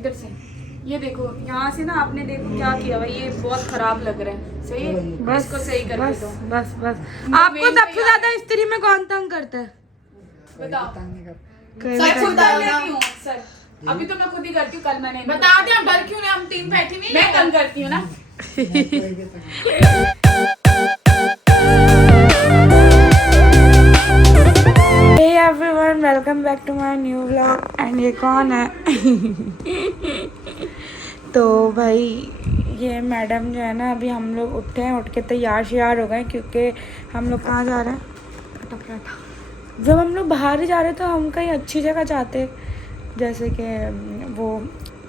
इधर से ये देखो, यहाँ से ना आपने देखो क्या किया भाई, ये बहुत खराब लग रहा है। सही है, बस इसको सही करके बस दो। बस बस। आपको सबसे ज्यादा स्त्री में कौन तंग करता है? बताओ सच बताओ सर, अभी तो मैं खुद ही करती हूँ, कल मैंने बता दे, हम डर क्यों नहीं, हम टीम बैठी नहीं मैं तंग करती हूँ ना। Hey everyone, welcome back to my new vlog and ये कौन है? तो भाई ये मैडम जो है ना, अभी हम लोग उठे हैं, उठ के तैयार श्यार हो गए क्योंकि हम लोग कहाँ जा रहे हैं? जब हम लोग बाहर ही जा रहे तो हम कहीं अच्छी जगह जाते, जैसे कि वो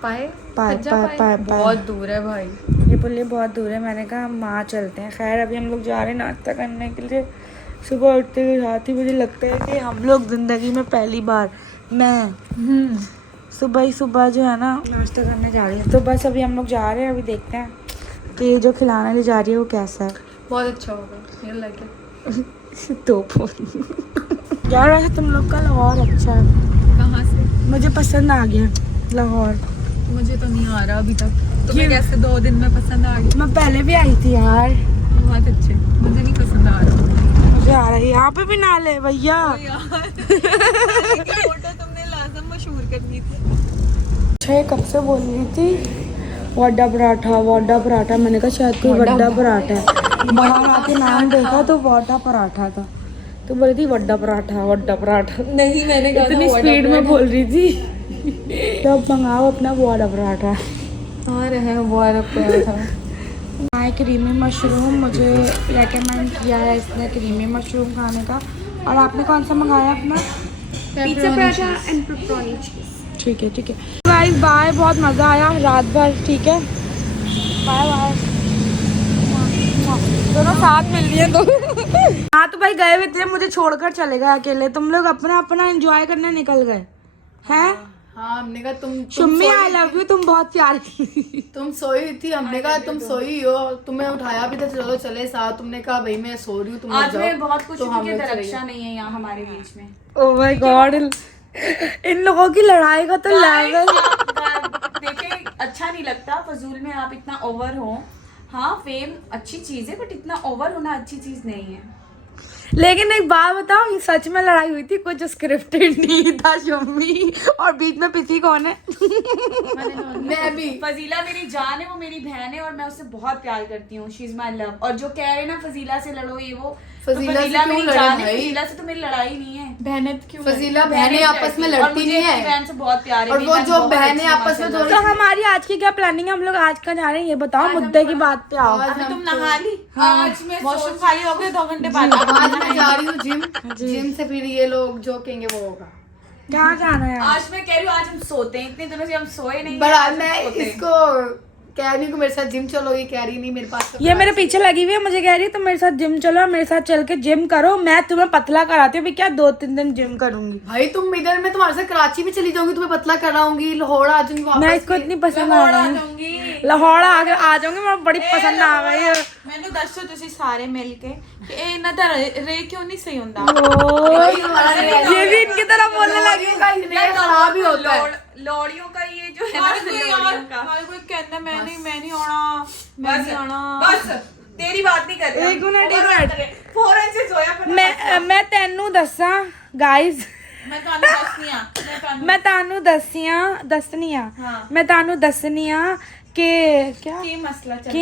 पाए बहुत दूर है भाई। ये बोले बहुत दूर है, मैंने कहा हम वहाँ चलते हैं। खैर अभी हम लोग जा रहे हैं नाश्ता करने के लिए। सुबह उठते के साथ ही मुझे लगता है कि हम लोग ज़िंदगी में पहली बार मैं सुबह ही सुबह जो है ना नाश्ता करने जा रही हूँ। तो बस अभी हम लोग जा रहे हैं, अभी देखते हैं कि ये जो खिलाने ले जा रही है वो कैसा है। बहुत अच्छा होगा, ये लगे तो यार वैसे तुम लोग का लाहौर अच्छा है। कहाँ से? मुझे पसंद आ गया लाहौर। मुझे तो नहीं आ रहा अभी तक। तुम्हें कैसे 2 दिन में पसंद आ गई? मैं पहले भी आई थी यार। बहुत अच्छे, मुझे नहीं पसंद आ रहा। मुझे आ रही है। यहाँ पे भी नाल है भैया। फोटो तुमने लाजम मशहूर करनी थी। अच्छा कब से बोल रही थी वड्डा पराठा। मैंने कहा शायद कोई वड्डा पराठा है। बाहर आके नाम देखा तो वड्डा पराठा था, तो बोली थी वड्डा पराठा। नहीं, मैंने कहा इतनी स्पीड में बोल रही थी। तब मंगाओ अपना वड्डा पराठा। आ रहे हैं वड्डा पराठा। माय क्रीमी मशरूम मुझे रेकमेंड किया है इसने, क्रीमी मशरूम खाने का। और आपने कौन सा मंगाया अपना? पिज़्ज़ा पराठा एंड पेपरोनी चीज़। ठीक है गाइस, बाय। बहुत मज़ा आया रात भर। ठीक है, बाय। दोनों साथ मिल लिए तो हाँ तो भाई गए हुए थे, मुझे छोड़कर चले गए अकेले। तुम लोग अपना एंजॉय करने निकल गए हैं। हाँ, हमने कहा तुम शुम्मी आई लव यू, तुम बहुत प्यारी। तुम सोई थी, हमने कहा तुम सोई हो, तुम्हें उठाया भी था, चलो चले साथ। तुमने कहा भाई मैं सो रही हूँ, तुम आज जाओ। मैं बहुत खुश तो हूँ हम कि लोग चले दरक्षा गए। नहीं है यहाँ हमारे बीच में। ओह माय गॉड, इन लोगों की लड़ाई का तो लेवल देखिए अच्छा नहीं लगता फजूल में आप इतना ओवर हो। हाँ फेम अच्छी चीज है, बट इतना ओवर होना अच्छी चीज नहीं है। लेकिन एक बात बताओ, सच में लड़ाई हुई थी, कुछ स्क्रिप्टेड नहीं था। शुम्मी और बीच में पिसी कौन है? मैं भी। फजीला मेरी जान है, वो मेरी बहन है और मैं उससे बहुत प्यार करती हूँ। She is my love. और जो कह रहे ना फजीला से लड़ो ये वो, फजीला से फजीला क्यों मेरी लड़े जान है, भाई? फजीला से तो मेरी लड़ाई नहीं है। बहनें क्यों? फजीला बहनें आपस में लड़ती नहीं है। बहन से बहुत प्यार है। और वो जो बहनें आपस में तो हमारी आज की क्या प्लानिंग है? हम लोग आज का जा रहे हैं, ये बताओ। मुद्दे की बात पे आओ। आज तुम नहा ली? आज मैं वॉशरूम खाली हो गए 2 घंटे बाद। आज मैं जा रही हूँ जिम से, फिर ये लोग जो कहेंगे वो होगा। कहाँ जाना है? आज मैं कह रही हूँ आज हम सोते हैं, इतने दिनों से हम सोए नहीं। बड़ा मैं इसको कह रही हूँ मेरे साथ जिम चलो, ये कह रही नहीं मेरे पास। ये मेरे पीछे लगी हुई है, मुझे कह रही है तुम मेरे साथ जिम चलो, मेरे साथ चल के जिम करो, मैं तुम्हें पतला कराती हूँ। क्या 2-3 दिन जिम करूंगी भाई? तुम इधर में तुम्हारे साथ कराची भी चली जाऊंगी, तुम्हें पतला कराऊंगी, लाहौर आ जाऊंगी वापस। मैं इसको इतनी पसंद आ गई, लाहौर आ जाऊंगी मैं, बड़ी पसंद आ गई है। मैंने दसो तुसी सारे मिल के कि ए इन्ना दा रे क्यों नहीं सही हुंदा। ये भी इनकी तरह बोलने लगी। खराब ही होता है लौड़ियों का ये जो है ना, लौड़ियों का कोई कहता मैं नहीं आना, मैं नहीं आना। बस तेरी बात नहीं कर रही। एक मिनट फौरन से सोया पर मैं तेनू दसा गाइज, मैं तानू दसनी आ मैं तानू दसनी आ मैं तानू दसनी आ कि क्या की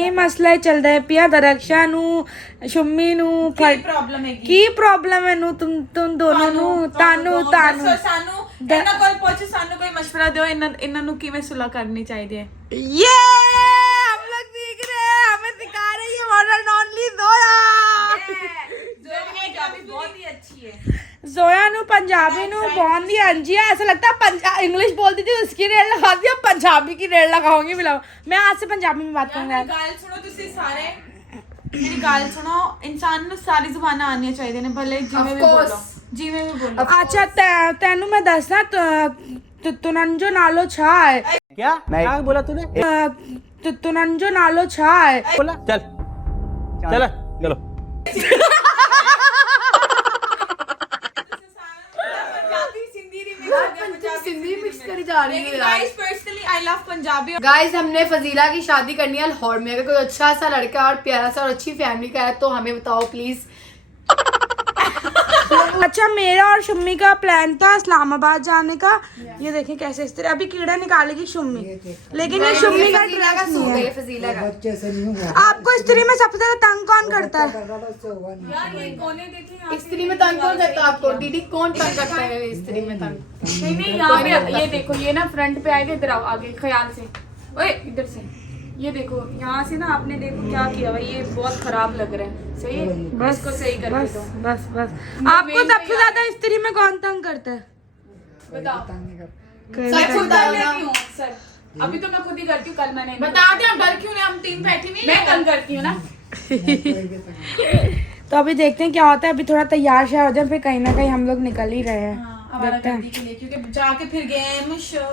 मसला ਚੱਲਦਾ ਹੈ ਪਿਆ ਦਰਖਸ਼ਾ ਨੂੰ, ਸ਼ੁੰਮੀ ਨੂੰ, प्रॉब्लम है ਕੀ ਪ੍ਰੋਬਲਮ ਹੈ ਨੂੰ ਤੁਮ ਦੋਨੋਂ ਨੂੰ, ਤਾਨੂੰ ਸਾਨੂੰ ਇਹਨਾਂ ਕੋਲ ਪੁੱਛ, ਸਾਨੂੰ ਕੋਈ ਮਸ਼ਵਰਾ ਦਿਓ, ਇਹਨਾਂ ਨੂੰ ਕਿਵੇਂ ਸੁਲਹ ਕਰਨੀ ਚਾਹੀਦੀ ਹੈ। ये हम लोग सीख रहे हैं, हमें सिखा रही है वन एंड ओनली जोया। बहुत ही अच्छी है जोया नु पंजाबी नु बहुत ही अंजी है। ऐसा लगता है इंग्लिश बोलती थी उसकी रेल लगा दी, अब पंजाबी की रेल लगाऊंगी। मिलाओ, मैं आज से पंजाबी में बात करूंगा। ਗੱਲ ਸੁਣੋ ਤੁਸੀਂ ਸਾਰੇ, ਮੇਰੀ ਗੱਲ ਸੁਣੋ। ਇਨਸਾਨ ਨੂੰ ਸਾਰੀ ਜ਼ੁਬਾਨਾਂ ਆਉਣੀਆਂ ਚਾਹੀਦੀਆਂ ਨੇ, ਭਲੇ ਜਿਵੇਂ ਵੀ ਬੋਲੋ, ਜਿਵੇਂ ਵੀ ਬੋਲੋ। अच्छा तेनू मैं दसना, तुनंजो नालो छा है। क्या बोला तूने? तुनंजो नालो छा है। बोला चलो पंजाबी सिंधी दी सिंधी मिक्स करी जा रही है यार। Guys personally I love Punjabi. Guys हमने फजीला की शादी करनी है लाहौर में। अगर कोई अच्छा सा लड़का और प्यारा सा और अच्छी फैमिली का है तो हमें बताओ प्लीज। अच्छा मेरा और शुम्मी का प्लान था इस्लामाबाद जाने का। ये देखें कैसे इस तरह अभी कीड़ा निकालेगी शुम्मी, लेकिन ये शुम्मी का फजीला का ड्रेस सूट नहीं है है। ये फजीला का। आपको स्त्री में सबसे ज्यादा तंग कौन करता है? यार ये कोने देखे यहाँ पे। स्त्री में तंग कौन करता है आपको? दीदी कौन तंग करता है स्त्री में तंग? नहीं नहीं यहाँ पे ये देखो, ये ना फ्रंट पे आएगा, इधर आओ आगे ख्याल से, ओए इधर से, ये देखो यहाँ से ना आपने देखो क्या किया भाई, ये बहुत खराब लग रहा है। सही है, बस इसको सही कर बस दो। बस बस। आपको सबसे ज्यादा स्त्री में कौन तंग करता है? बताओ कहीं मैं ना खुद बताओ कर ना। लेती हूँ सर, अभी तो मैं खुद ही करती हूँ, कल मैंने बता दे हम डर क्यों नहीं, हम तीन बैठी नहीं। मैं कल करती हूँ ना। तो अभी देखते हैं क्या होता है। अभी थोड़ा तैयार शार हो जाए, फिर कहीं ना कहीं हम लोग निकल ही रहे हैं। हमारा देखते हैं। जल्दी के लिए, क्योंकि जाके फिर गेम शो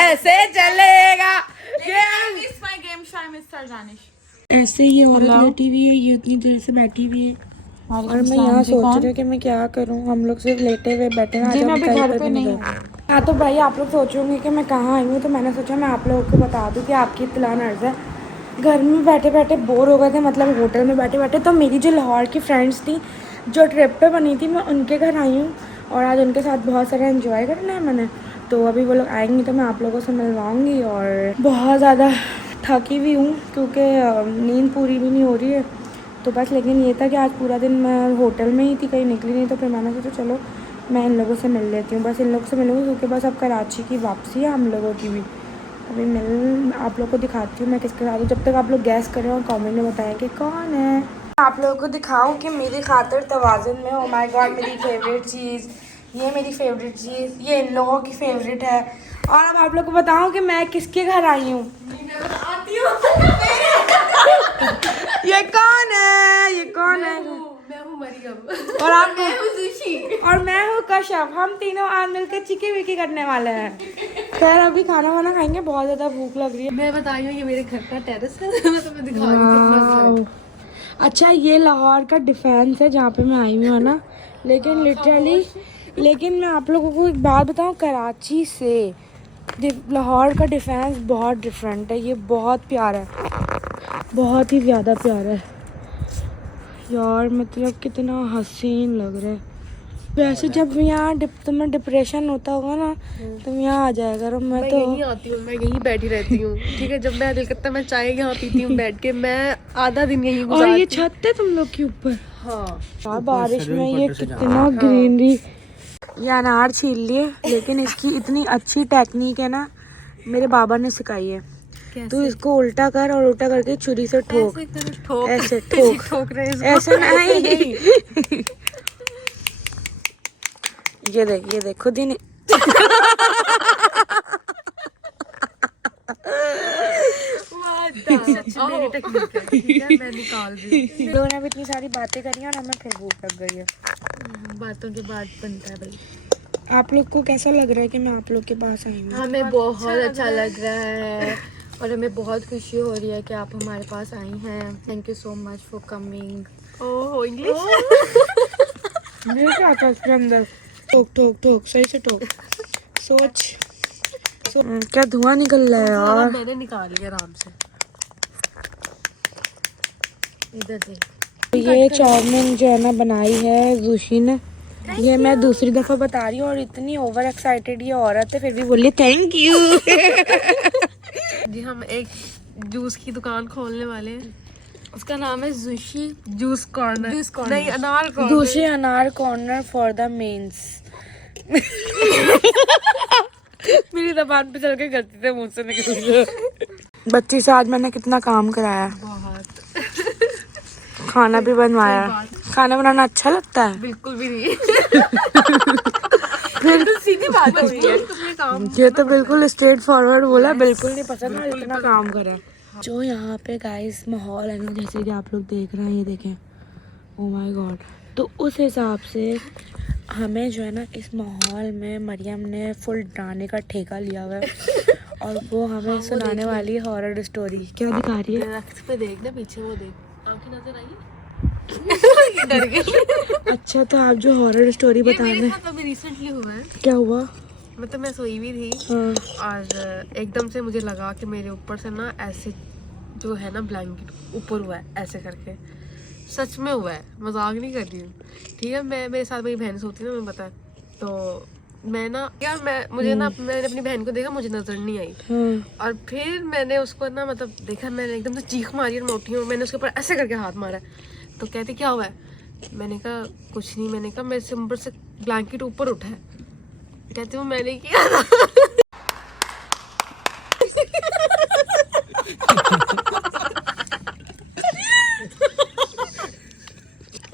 ऐसे चलेगा। गेम शो मिस्टर जानिश। ऐसे ये औरत लेटी हुई है, ये इतनी देर से बैठी हुई है और मैं यहाँ सोच रही हूँ कि मैं क्या करूँ। हम लोग सिर्फ लेटे हुए बैठे हैं, आज हम घर पे नहीं गए। हाँ तो भाई आप लोग सोचोगे कि मैं कहाँ आई हूँ, तो मैंने सोचा मैं आप लोगों को बता दूँ कि आपकी इत्तला अर्ज़ है। घर में बैठे बैठे बोर हो गए थे, मतलब होटल में बैठे बैठे, तो मेरी जो लाहौर की फ्रेंड्स थी जो ट्रिप पे बनी थी, मैं उनके घर आई हूँ और आज उनके साथ बहुत सारा एंजॉय करना है मैंने। तो अभी वो लोग आएंगे तो मैं आप लोगों से मिलवाऊँगी। और बहुत ज़्यादा थकी भी हूँ क्योंकि नींद पूरी भी नहीं हो रही है। तो बस लेकिन ये था कि आज पूरा दिन मैं होटल में ही थी, कहीं निकली नहीं, तो फिर मैंने सोचा चलो मैं इन लोगों से मिल लेती हूँ। बस इन लोगों से मिलूँगी क्योंकि बस अब कराची की वापसी है हम लोगों की भी। अभी मिल आप लोग को दिखाती हूँ मैं किसके साथ हूँ, जब तक आप लोग गैस करें और कमेंट में बताएं कि कौन है। आप लोगों को दिखाऊँ कि मेरी खातिर तवाज़ुन में, ओ माय गॉड मेरी फेवरेट चीज़, ये मेरी फेवरेट चीज़, ये इन लोगों की फेवरेट है। और अब आप लोग को बताऊँ कि मैं किसके घर आई हूँ। ये कौन है? ये कौन है? मैं हूँ मरियम और आप? मैं हूँ जुशी। और मैं हूँ कश्यप। हम तीनों आज मिलकर चिकी विकी करने वाले हैं। खैर अभी खाना वाना खाएंगे, बहुत ज़्यादा भूख लग रही है। मैं बताई हूँ ये मेरे घर का टेरेस है। मैं तुम्हें दिखा रही थी अपना घर। अच्छा ये लाहौर का डिफेंस है जहाँ पे मैं आई हूँ है ना, लेकिन लिटरली, लेकिन मैं आप लोगों को एक बात बताऊँ, कराची से लाहौर का डिफेंस बहुत डिफरेंट है। ये बहुत प्यारा है, बहुत ही ज़्यादा प्यारा है यार, मतलब कितना हसीन लग रहा है। वैसे जब यहाँ तुम्हें डिप्रेशन होता होगा ना तुम यहाँ आ जाया करो। मैं तो यहीं आती हूँ, मैं यहीं बैठी रहती हूँ। ठीक है, जब मैं दिल करता है मैं चाय यहाँ पीती हूँ बैठ के, मैं आधा दिन यहीं और गुजारती ये छत है तुम लोग के ऊपर। हाँ यार बारिश में ये कितना ग्रीनरी। ये अनार छील लिए, लेकिन इसकी इतनी अच्छी टेक्निक है ना, मेरे बाबा ने सिखाई है। तू इसको उल्टा कर और उल्टा करके छुरी से ठोक, ऐसे ठोक, ठोक रहे हैं ऐसे नहीं। ये देख खुद ही नहीं। मेरी टेक्निक है, ठीक है, मैं निकाल रही हूँ। दोनों ने भी इतनी सारी बातें करी और हमें फिर भूख लग गई है। बातों के बाद बनता है भाई। आप लोग को कैसा लग रहा है कि मैं आप लोग के पास आई हूँ? हमें बहुत अच्छा लग रहा है और हमें बहुत खुशी हो रही है कि आप हमारे पास आई हैं। Thank you so much for coming. Oh English. ये क्या था इसके अंदर? ठोक ठोक ठोक, सही से ठोक। सोच क्या धुआं निकल रहा है यार। मैंने निकाल लिया आराम से। इधर से ये चाउमीन जो है ना बनाई है जुशी ने। ये मैं दूसरी दफा बता रही हूँ और इतनी ओवर एक्साइटेड ये औरत है, फिर भी बोलिए थैंक यू। जी हम एक जूस की दुकान खोलने वाले हैं, उसका नाम है जुशी जूस कॉर्नर। नहीं अनार कॉर्नर। दूसरी अनार कॉर्नर फॉर द मेंस। मेरी जबान पे चल के करती थे, मुंह से निकल। बच्ची से आज मैंने कितना काम कराया, बहुत। खाना भी बनवाया। खाना बनाना अच्छा लगता है? बिल्कुल भी नहीं। फिर तो सीधी बात हो गई है, तुमने काम ये तो बिल्कुल स्ट्रेट फॉरवर्ड बोला, बिल्कुल नहीं पसंद और इतना काम करे। जो यहाँ पे गाइस माहौल है ना, जैसे कि आप लोग देख रहे हैं, ये देखें, ओ माय गॉड। तो उस हिसाब से हमें जो है ना इस माहौल में मरियम ने फुल डराने का ठेका लिया हुआ है और वो हमें सुनाने वाली है हॉरर स्टोरी। क्या दिखा रही है? दरख्त पे देख ना, पीछे वो देख, आंखें नजर आई। डर गई। अच्छा तो आप जो हॉरर स्टोरी बता रहे हैं, अभी रिसेंटली हुआ है। क्या हुआ? मतलब मैं सोई हुई थी और एकदम से मुझे लगा कि मेरे ऊपर से ना ऐसे जो है ना ब्लैंकेट ऊपर हुआ है ऐसे करके, सच में हुआ है, मजाक नहीं कर रही हूँ। ठीक है, मैं मेरे साथ मेरी बहन सोती है ना, मैं पता है, तो मैं ना यार मैंने अपनी बहन को देखा, मुझे नजर नहीं आई और फिर मैंने उसको ना मतलब देखा, मैंने एकदम से चीख मारी और मोटी हूँ, मैंने उसके ऊपर ऐसे करके हाथ मारा। तो कहती क्या हुआ है? मैंने कहा कुछ नहीं, मैंने कहा मेरे से ऊपर से ब्लैंकेट ऊपर उठा है। कहती वो मैंने किया था।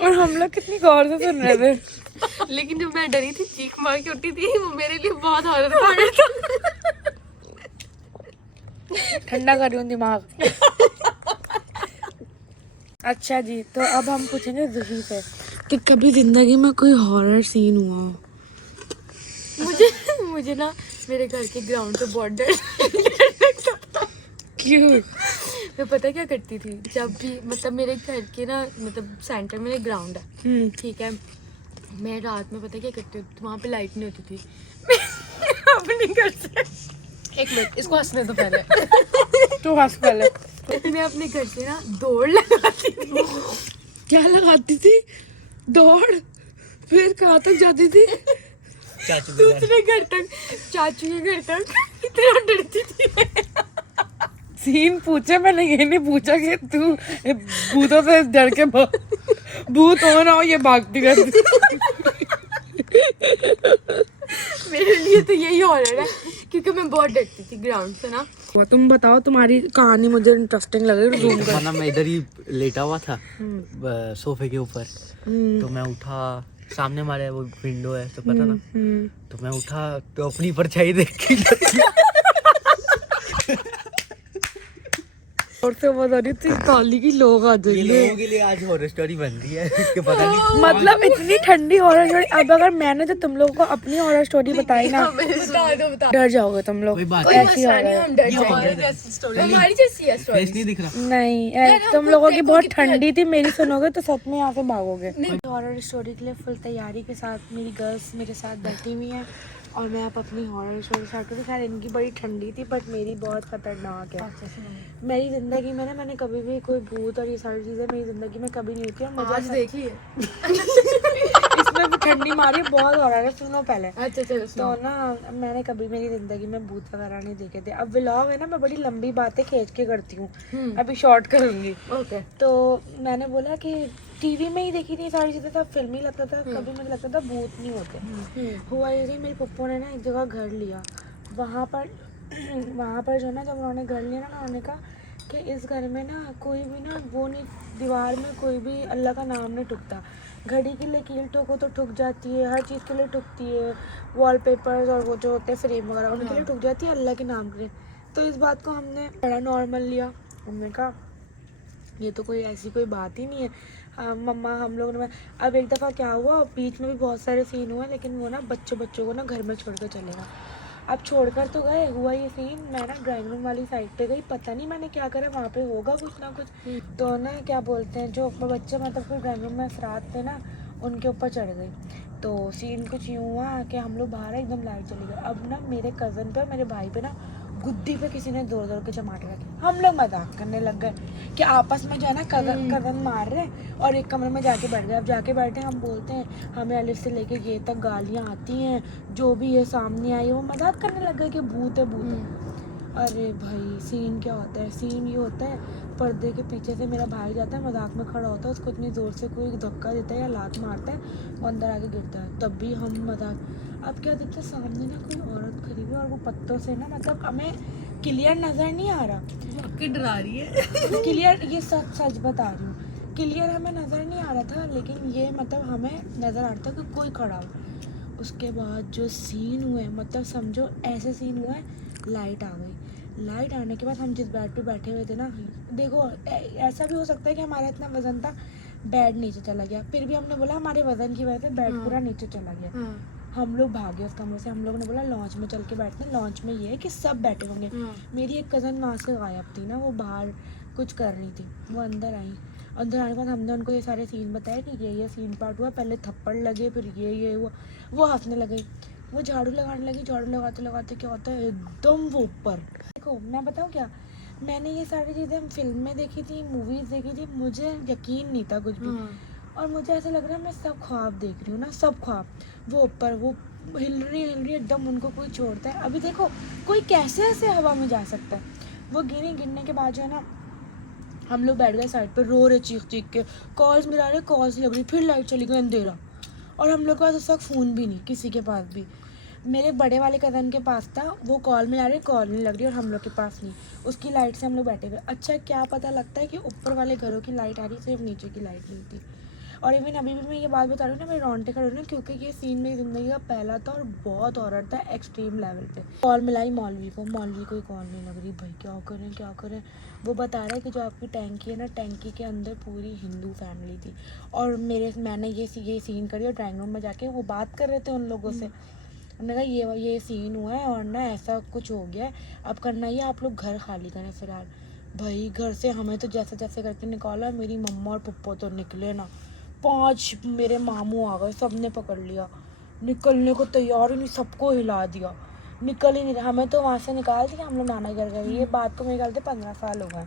और हम लोग कितनी गौर से सुन रहे थे। लेकिन जब मैं डरी थी, चीख मार के उठी थी, वो मेरे लिए बहुत हॉरर था। ठंडा कर रही हूँ दिमाग। अच्छा जी, तो अब हम पूछेंगे ज़ुही से कि कभी जिंदगी में कोई हॉरर सीन हुआ हो? मुझे ना मेरे घर के ग्राउंड पे बहुत डर लगता था। क्यों? मैं पता क्या करती थी, जब भी मतलब मेरे घर के ना मतलब सेंटर में ग्राउंड है, ठीक है, मैं रात में पता क्या करती हूँ, वहाँ पे लाइट नहीं होती थी। मैं अपने घर से एक मिनट, इसको हंसने दो पहले। तो हंस पहले। मैं अपने घर से ना दौड़ लगाती थी। क्या लगाती थी? दौड़? फिर कहाँ तक जाती थी? दूसरे घर तक, चाचू के घर तक। इतना डरती थी। सीन पूछे, मैंने ये नहीं पूछा कि तू भूतों से डर के भूत हो ना हो ये भागती रहती। मेरे लिए तो यही हॉरर है, क्योंकि मैं बहुत डरती थी ग्राउंड से ना। तुम बताओ, तुम्हारी कहानी मुझे इंटरेस्टिंग लग रही है। एक दफा ना मैं इधर ही लेटा हुआ था सोफे के ऊपर, तो मैं उठा, सामने हमारे वो विंडो है तो पता ना, तो मैं उठा तो अपनी परछाई देख के और से बता रही थी काली की लोग आ ये जाएंगे। लोगों के लिए आज हॉरर स्टोरी बन रही है कि पता नहीं मतलब इतनी ठंडी हॉरर स्टोरी। अब अगर मैंने जो तुम लोगों को अपनी हॉरर स्टोरी बताई ना, बता डर जाओगे तुम लोग। कोई बात ऐसी हॉरर हम डर जाएंगे। हमारी जैसी है स्टोरी। फेस नहीं दिख रहा। नहीं, तुम लोगों की बहुत ठंडी थी, मेरी सुनोगे तो सच में यहाँ से भागोगे। हॉरर स्टोरी के लिए फुल तैयारी के साथ मेरी गर्ल्स मेरे साथ बैठी हुई हैं और मैं अब अपनी हॉरर स्टोरी स्टार्ट करूँ। खैर इनकी बड़ी ठंडी थी बट मेरी बहुत खतरनाक है। मेरी ज़िंदगी में ना मैंने कभी भी कोई भूत और ये सारी चीज़ें मेरी ज़िंदगी में कभी नहीं होती है। मुझे आज देखी है। इसमें भी ठंडी मारी बहुत हॉरर है, सुनो पहले। अच्छा चलो तो ना मैंने कभी मेरी ज़िंदगी में भूत वगैरह नहीं देखे थे। अब व्लॉग है ना, मैं बड़ी लंबी बातें खींच के करती हूँ, अभी शॉर्ट करूँगी। ओके। तो मैंने बोला कि टीवी में ही देखी थी सारी चीज़ें, सब फिल्मी लगता था। कभी मुझे लगता था भूत नहीं होते। हुआ ये थी, मेरे पप्पू ने ना एक जगह घर लिया, वहाँ पर जो ना, जब उन्होंने घर लिया ना, उन्होंने कहा कि इस घर में ना कोई भी ना वो नहीं, दीवार में कोई भी अल्लाह का नाम नहीं टुकता। घड़ी के लिए कील ठोको तो ठुक जाती है, हर चीज़ के लिए ठुकती है, वॉलपेपर्स और वो जो होते हैं फ्रेम वगैरह उनके लिए ठुक जाती है, अल्लाह के नाम के लिए। तो इस बात को हमने बड़ा नॉर्मल लिया। हमने कहा ये तो कोई ऐसी कोई बात ही नहीं है। मम्मा हम लोग ने, अब एक दफ़ा क्या हुआ, बीच में भी बहुत सारे सीन हुए, लेकिन वो ना बच्चों को ना घर में छोड़ कर चलेगा। अब छोड़कर तो गए, हुआ ये सीन, मैं ना ड्राइंग रूम वाली साइड पे गई, पता नहीं मैंने क्या करा, वहाँ पे होगा कुछ ना कुछ। तो ना क्या बोलते हैं, जो बच्चे मतलब कोई ड्राइंग रूम में अफराद थे ना, उनके ऊपर चढ़ गई। तो सीन कुछ यूँ हुआ कि हम लोग बाहर एकदम लाइट चली गई। अब ना मेरे कज़न पे, मेरे भाई पे ना गुद्दी पे किसी ने दौड़ के चमाटे रखे। हम लोग मजाक करने लग गए कि आपस में जो है ना कज़न मार रहे हैं, और एक कमरे में जाके बैठ गए। अब जाके बैठे, हम बोलते हैं हमें अलिफ से लेके ये तक गालियाँ आती हैं, जो भी ये सामने आई है वो मजाक करने लग गए कि भूत है भूत है। अरे भाई सीन क्या होता है, सीन ये होता है, पर्दे के पीछे से मेरा भाई जाता है, मजाक में खड़ा होता है, उसको इतनी ज़ोर से कोई धक्का देता है या लात मारता है, वो अंदर आके गिरता है, तब भी हम मजाक। अब क्या देखते हैं, सामने ना कोई औरत खड़ी हुई और वो पत्तों से ना, मतलब हमें क्लियर नज़र नहीं आ रहा, वाकई डरा रही है। क्लियर, ये सच बता रही हूँ, क्लियर हमें नज़र नहीं आ रहा था, लेकिन ये मतलब हमें नज़र आ रहा था कि कोई खड़ा हो। उसके बाद जो सीन हुए, मतलब समझो ऐसे सीन हुआ है, लाइट आ गई। लाइट आने के बाद हम जिस बेड पे बैठे हुए थे ना, देखो ऐसा भी हो सकता है कि हमारा इतना वजन था, बेड नीचे चला गया, फिर भी हमने बोला हमारे वजन की वजह से बेड पूरा नीचे चला गया। हम लोग भागे उस कमरे से, हम लोग ने बोला लॉन्च में चल के बैठते हैं, लॉन्च में ये है कि सब बैठे होंगे। मेरी एक कज़न वहाँ से गायब थी ना, वो बाहर कुछ कर रही थी, वो अंदर आई। अंदर आने के बाद हमने उनको ये सारे सीन बताया कि ये सीन पार्ट हुआ, पहले थप्पड़ लगे, फिर ये हुआ। वो हंसने लगे, वो झाड़ू लगाने लगी, झाड़ू लगाते लगाते क्या होता है एकदम वो ऊपर। देखो मैं बताऊँ क्या, मैंने ये सारी चीज़ें फिल्म में देखी थी, मूवीज़ देखी थी, मुझे यकीन नहीं था कुछ भी। और मुझे ऐसा लग रहा है मैं सब ख्वाब देख रही हूँ ना, सब ख्वाब। वो ऊपर वो हिल रही एकदम, उनको कोई छोड़ता है। अभी देखो कोई कैसे ऐसे हवा में जा सकता है। वो गिरने के बाद जो है ना, हम लोग बैठ गए साइड पर, रो रहे चीख चीख के, कॉल्स मिला रहे, कॉल्स लग रही, फिर लाइट चली गई, अंधेरा। और हम लोग के पास उस वक्त फ़ोन भी नहीं, किसी के पास भी। मेरे बड़े वाले कज़न के पास था, वो कॉल मिला रहे, कॉल नहीं लग रही, और हम लोग के पास नहीं। उसकी लाइट से हम लोग बैठे हुए। अच्छा क्या पता लगता है कि ऊपर वाले घरों की लाइट आ रही, सिर्फ नीचे की लाइट नहीं थी। और इवन अभी भी मैं ये बात बता रही हूँ ना, मेरे रोंगटे खड़े हो रहे हैं, क्योंकि ये सीन मेरी ज़िंदगी का पहला था और बहुत हॉरर था, एक्सट्रीम लेवल पे। कॉल मिलाई मौलवी को, मौलवी कोई कॉल नहीं लग रही। भाई क्या करें क्या करें। वो बता रहा है कि जो आपकी टैंकी है ना, टैंकी के अंदर पूरी हिंदू फैमिली थी। और मैंने ये सीन करी, और ड्राइंग रूम में जाके वो बात कर रहे थे उन लोगों से। उन्होंने कहा ये सीन हुआ है और ना ऐसा कुछ हो गया है, अब करना ही है आप लोग घर खाली करें फिलहाल। भाई घर से हमें तो जैसे जैसे करके निकाला, मेरी मम्मा और पप्पा तो निकले ना, 5 मेरे मामू आ गए, सब ने पकड़ लिया, निकलने को तैयार ही नहीं, सबको हिला दिया, निकल ही नहीं रहा। हमें तो वहाँ से निकाल दिया, हम लोग नाना घर गए। ये बात को मेरे ख्याल से 15 साल हो गए,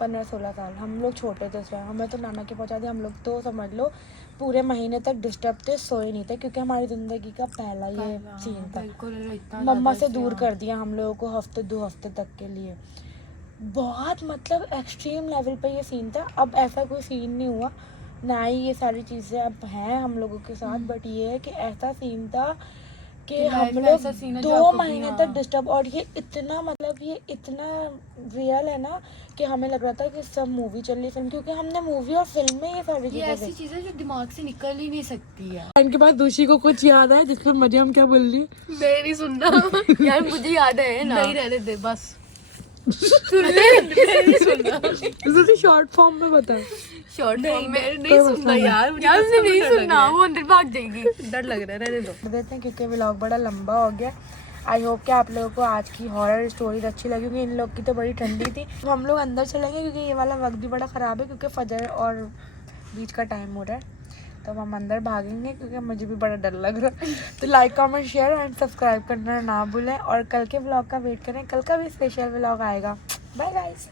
15-16 साल। हम लोग छोटे थे उस टाइम, हमें तो नाना के पहुँचा दिया। हम लोग तो समझ लो पूरे महीने तक डिस्टर्ब थे, सोए नहीं थे, क्योंकि हमारी ज़िंदगी का पहला ये सीन था। मम्मा से दूर कर दिया हम लोगों को हफ्ते 2 हफ्ते तक के लिए। बहुत मतलब एक्सट्रीम लेवल पे ये सीन था। अब ऐसा कोई सीन नहीं हुआ, ना ही ये सारी चीज़ें अब हैं हम लोगों के साथ। बट ये है कि ऐसा सीन था कि हम लोग 2 महीने तक डिस्टर्ब। और ये इतना मतलब ये इतना रियल है ना कि हमें लग रहा था कि सब मूवी चल रही फिल्म, क्योंकि हमने मूवी और फिल्म में ये सारी ये ऐसी चीज़ें। चीजें जो दिमाग से निकल ही नहीं सकती है। इनके पास दूसरी को कुछ याद है जिस पर मरियम क्या बोल रही है? मैं नहीं सुनना यार मुझे याद है ना, नहीं रहने दे बस। शॉर्ट फॉर्म में बता। शॉर्ट फॉर्म में नहीं सुनना यार, मुझे यार कसम मुझे नहीं से डर लग सुनना, रहा वो अंदर भाग जाएगी। है। डर लग रहा है, रहने दो। कर देते हैं क्योंकि व्लॉग बड़ा लंबा हो गया। आई होप कि आप लोगों को आज की हॉरर स्टोरीज अच्छी लगी, क्योंकि इन लोग की तो बड़ी ठंडी थी। तो हम लोग अंदर चलेंगे क्योंकि ये वाला वक्त भी बड़ा ख़राब है, क्योंकि फजर और बीच का टाइम हो रहा है। तो हम अंदर भागेंगे क्योंकि मुझे भी बड़ा डर लग रहा है। तो like comment share and subscribe करना ना भूलें, और कल के व्लॉग का वेट करें, कल का भी स्पेशल व्लॉग आएगा। Bye guys.